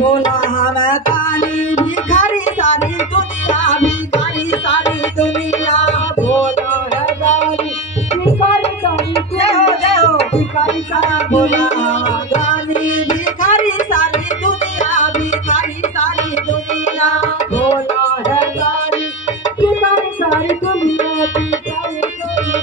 भोला हमें तानी भिखारी सारी दुनिया भिखारी सारी दुनिया भोला है दानी भिखारी सारी देहो भिखारी सारी भोला दानी भिखारी सारी दुनिया भिखारी सारी दुनिया भोला है दानी भिखारी सारी दुनिया भिखारी दुनिया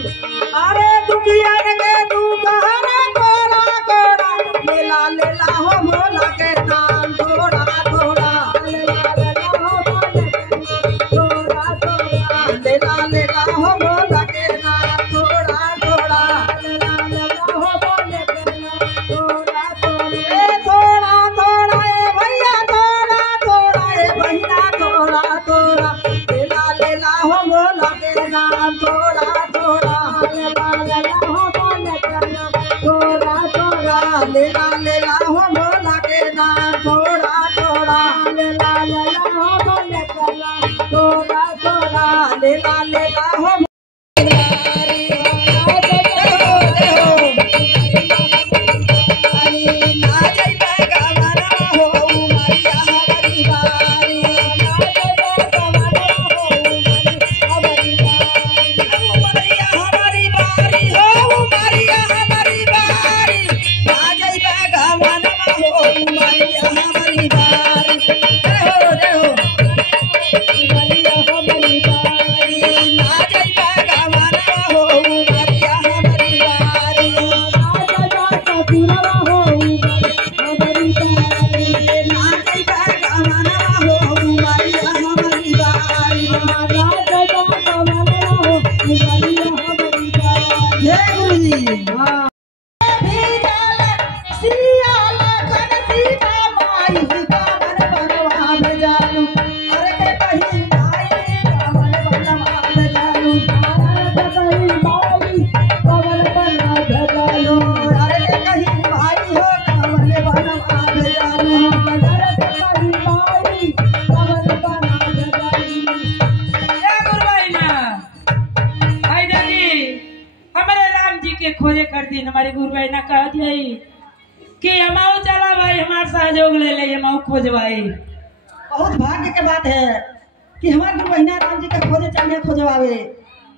अरे दुनिया के तू कहरा कोरा कोरा लेला लेला हो भोला के नाम थोड़ा थोड़ा लेला लेला हो थोड़ा थोड़ा लेला लेला हो भोला के नाम थोड़ा थोड़ा लेला लेला हो भोले के नाम थोड़ा थोड़ा थोड़ा थोड़ा भैया थोड़ा थोड़ा भैया थोड़ा थोड़ा लेला लेला हो भोला के नाम थोड़ा थोड़ा लेला लेला हो भोले के नाम थोड़ा थोड़ा लेला लेला हो भोला के नाम थोड़ा थोड़ा लेला लेला हो भोले के नाम थोड़ा थोड़ा लेला लेला हो खोजे कर दिन हमारे गुरु भाई ना कह दिया कि हमाओ चला भाई हमारे सहयोग ले ले हमाओ खोजवाई। बहुत भाग्य के बात है कि हमारे गुरु बहिना राम जी के खोजे चाहिए खोजवावे।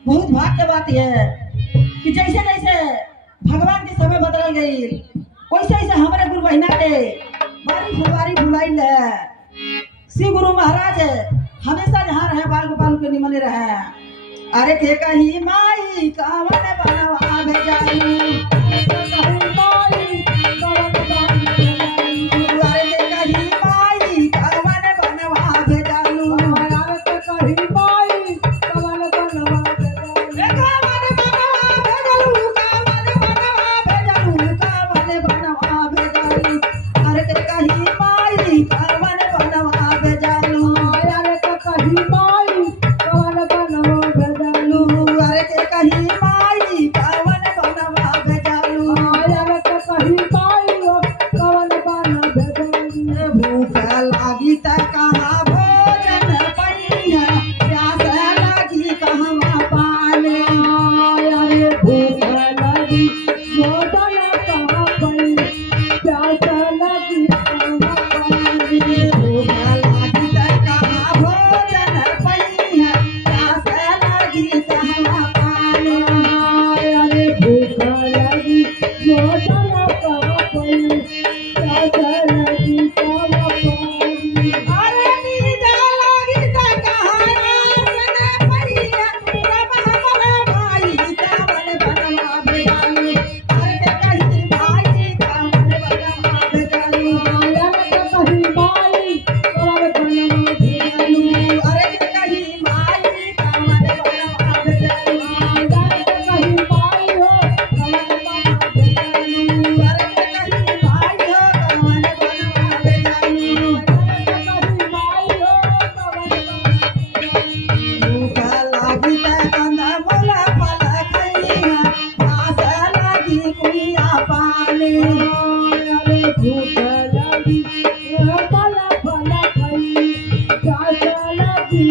बहुत भाग्य के बात है कि जैसे जैसे भगवान की समय बदल गई वैसे वैसे हमारे गुरु बहिना के बारी फुलवारी भुलाई है। श्री गुरु महाराज हमेशा जहाँ रहे बाल गोपाल के निमन रहे। अरे के कही माई कावन बनवा भेजालू अरे के कही माई कावन बनवा भेजालू अरे के कही माई कावन बनवा भेजालू अरे के कही माई कावन बनवा भेजालू अरे के कही माई कावन बनवा अरे के कही माई कावन बनवा भेजालू अरे के कही माई कावन बनवा भेजालू भूख लागी त कहाँ भोजन पैया प्यास लागी कहाँ पानी अरे भूख लागी भोजन कहाँ पैया प्यास लागी कहाँ पानी भूख लागी त कहाँ भोजन पैया प्यास लागी कहाँ पानी अरे भूख लागी भोजन कहाँ पैया प्यास लागी कहाँ पानी अरे नींद लागी त कहाँ आसन पैया प्रभ हमारा भाई कावन बनवा भेजालू अरे के कही भाई कावन बनवा भेजालू अरे के कही भाई कावन बनवा भेजालू अरे के कही भाई कावन बनवा भेजालू अरे के कही भाई हो कावन बनवा भेजालू अरे के कही भाई हो कावन बनवा भेजालू अरे के कही भाई हो कावन बनवा भूख लागी त कंदा बोला फल खैया प्यास लागी कुइया पानी अरे भूख लागी फल फल खैया प्यास लागी